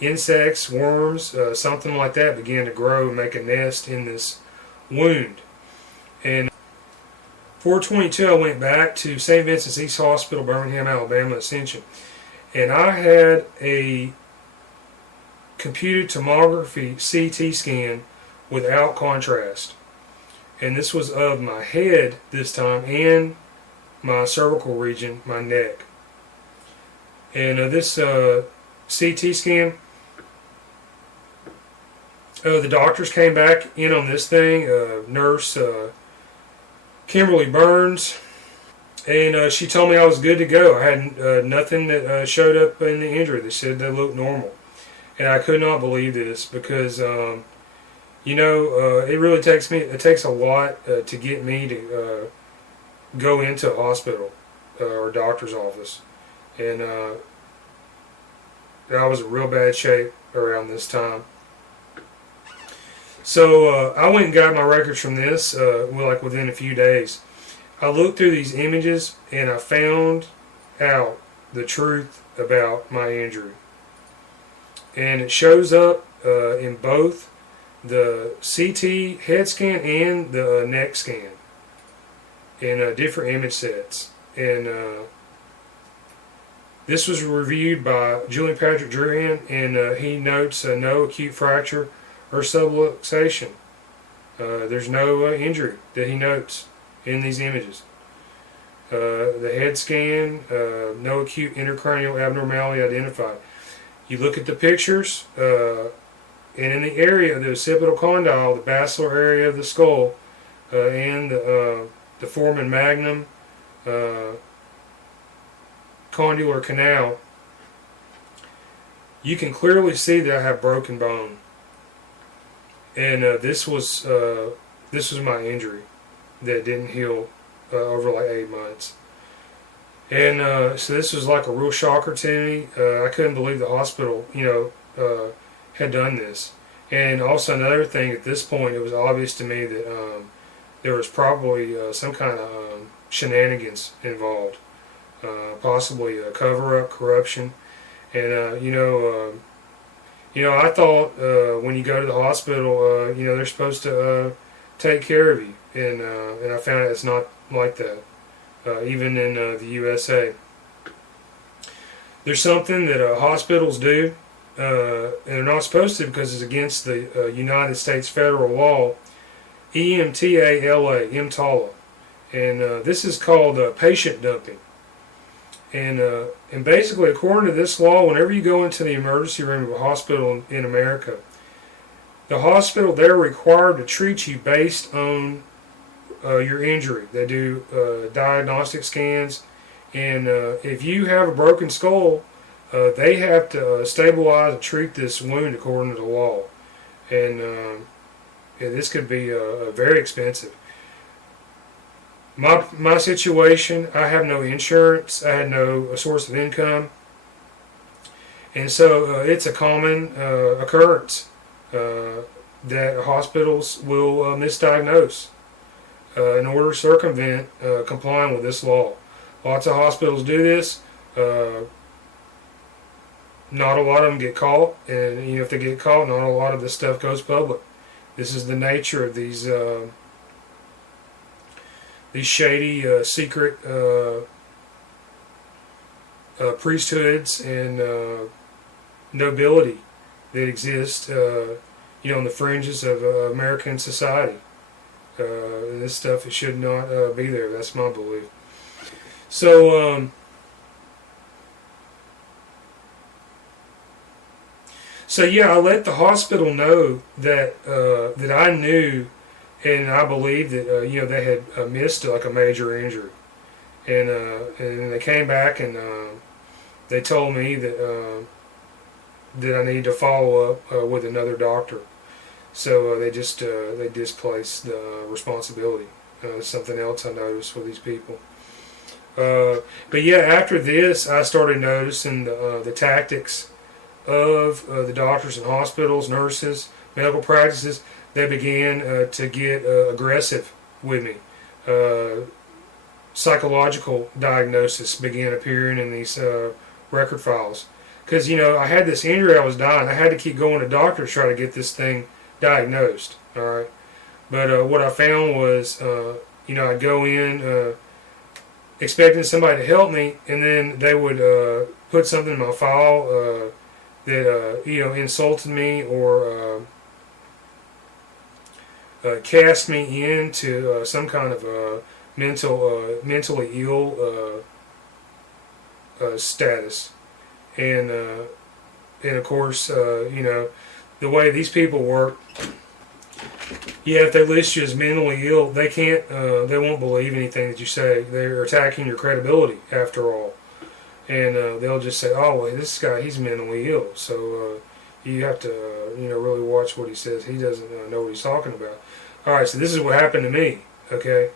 insects, worms, something like that began to grow and make a nest in this wound. And 4/22, I went back to St. Vincent's East Hospital, Birmingham, Alabama, Ascension, and I had a computed tomography CT scan without contrast. And this was of my head this time and my cervical region, my neck. And this CT scan, the doctors came back in on this thing, nurse Kimberly Burns, and she told me I was good to go. I had nothing that showed up in the injury. They said they looked normal. And I could not believe this because, it really takes a lot to get me to go into a hospital or doctor's office. And I was in real bad shape around this time. So I went and got my records from this within a few days. I looked through these images and I found out the truth about my injury. And it shows up in both the CT head scan and the neck scan in different image sets. And this was reviewed by Julian Druhan, and he notes no acute fracture or subluxation. There's no injury that he notes in these images. The head scan, no acute intracranial abnormality identified. You look at the pictures, and in the area of the occipital condyle, the basilar area of the skull, and the foramen magnum condylar canal, you can clearly see that I have broken bone. And this was my injury that didn't heal over like 8 months. And so this was like a real shocker to me. I couldn't believe the hospital, had done this. And also another thing, at this point, it was obvious to me that there was probably some kind of shenanigans involved, possibly a cover-up, corruption. And I thought when you go to the hospital, they're supposed to take care of you, and I found out it's not like that. Even in the USA. There's something that hospitals do, and they're not supposed to because it's against the United States federal law, EMTALA, EMTALA. And this is called patient dumping. And basically, according to this law, whenever you go into the emergency room of a hospital in America, the hospital, they're required to treat you based on your injury. They do diagnostic scans, and if you have a broken skull, they have to stabilize and treat this wound according to the law. And this could be very expensive. My situation, I have no insurance, I had no source of income, and so it's a common occurrence that hospitals will misdiagnose in order to circumvent complying with this law. Lots of hospitals do this. Not a lot of them get caught, and if they get caught, not a lot of this stuff goes public. This is the nature of these shady, secret priesthoods and nobility that exist, on the fringes of American society. And this stuff, it should not be there. That's my belief. So, I let the hospital know that that I knew, and I believed that they had missed like a major injury, and they came back and they told me that that I need to follow up with another doctor. So they displaced the responsibility. Something else I noticed with these people. But yeah, after this, I started noticing the tactics of the doctors and hospitals, nurses, medical practices. They began to get aggressive with me. Psychological diagnosis began appearing in these record files. because I had this injury, I was dying. I had to keep going to doctors to try to get this thing diagnosed. All right, but what I found was, I'd go in expecting somebody to help me, and then they would put something in my file that insulted me or cast me into some kind of mentally ill status, and of course, the way these people work. Yeah, if they list you as mentally ill, they they won't believe anything that you say. They're attacking your credibility, after all. And they'll just say, oh, well, this guy, he's mentally ill. So you have to, really watch what he says. He doesn't know what he's talking about. All right, so this is what happened to me, okay?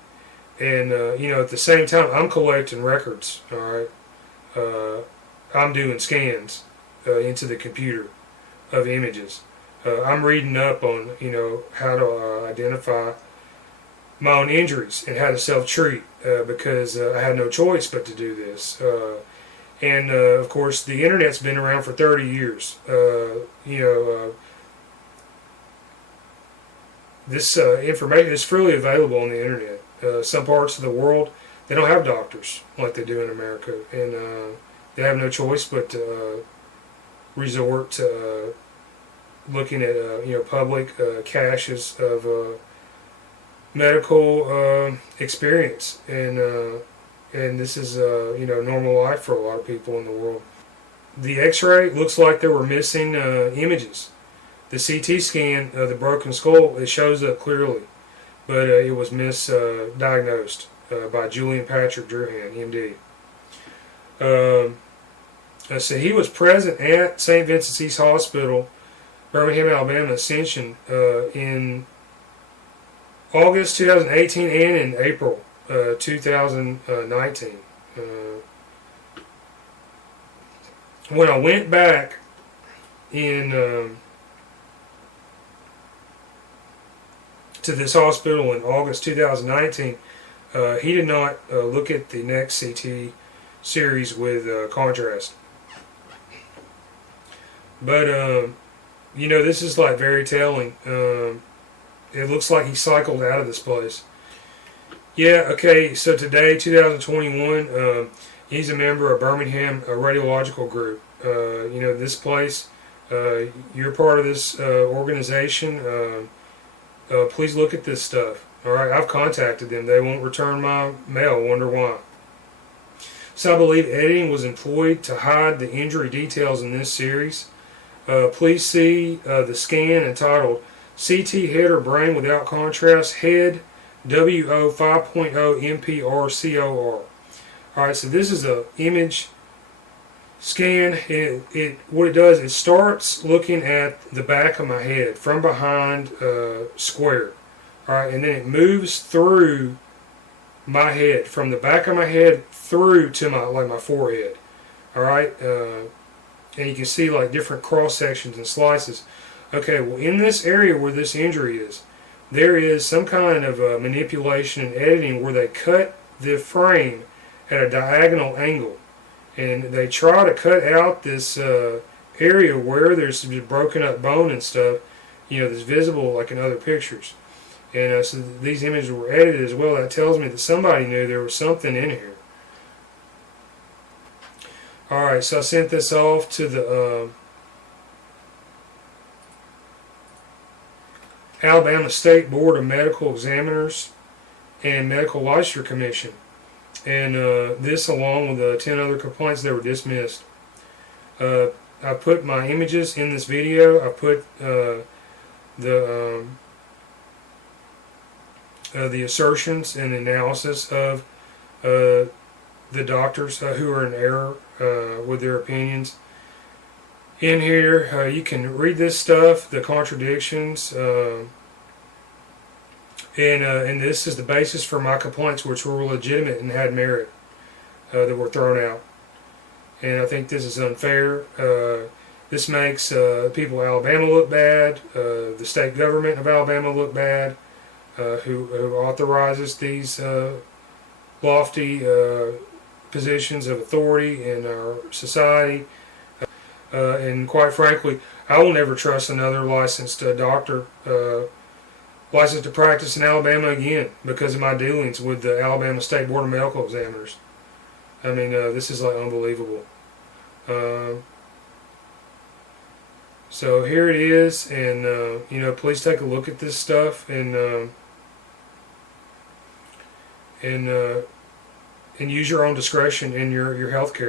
And, at the same time, I'm collecting records, all right? I'm doing scans into the computer of images. I'm reading up on, how to identify my own injuries and how to self-treat because I had no choice but to do this. And, of course, the Internet's been around for 30 years. This information is freely available on the Internet. Some parts of the world, they don't have doctors like they do in America. And they have no choice but to resort to looking at public caches of medical experience, and this is normal life for a lot of people in the world. The X-ray looks like there were missing images. The CT scan of the broken skull, it shows up clearly, but it was misdiagnosed by Julian Druhan M.D. So he was present at St. Vincent's East Hospital, Birmingham, Alabama, Ascension, in August 2018 and in April 2019. When I went back in to this hospital in August 2019, he did not look at the next CT series with contrast. But this is like very telling. It looks like he cycled out of this place. Yeah, okay, so today, 2021, he's a member of Birmingham Radiological Group. This place, you're part of this organization. Please look at this stuff. All right, I've contacted them. They won't return my mail. Wonder why. So I believe editing was employed to hide the injury details in this series. Please see the scan entitled CT Head or Brain Without Contrast Head WO 5.0 MPRCOR. Alright, so this is an image scan. What it does, it starts looking at the back of my head from behind square. Alright, and then it moves through my head, from the back of my head through to my forehead. Alright, and you can see like different cross sections and slices. Okay, well, in this area where this injury is, there is some kind of manipulation and editing where they cut the frame at a diagonal angle, and they try to cut out this area where there's broken up bone and stuff, that's visible like in other pictures. And so these images were edited as well. That tells me that somebody knew there was something in here. Alright, so I sent this off to the Alabama State Board of Medical Examiners and Medical Licensure Commission. And this, along with 10 other complaints that were dismissed. I put my images in this video. I put the assertions and analysis of the doctors who are in error with their opinions. In here, you can read this stuff, the contradictions, and this is the basis for my complaints, which were legitimate and had merit, that were thrown out. And I think this is unfair. This makes people of Alabama look bad, the state government of Alabama look bad, who authorizes these lofty positions of authority in our society. And quite frankly, I will never trust another licensed doctor licensed to practice in Alabama again because of my dealings with the Alabama State Board of Medical Examiners. I mean, this is like unbelievable. So here it is, and you know, please take a look at this stuff and use your own discretion in your health care.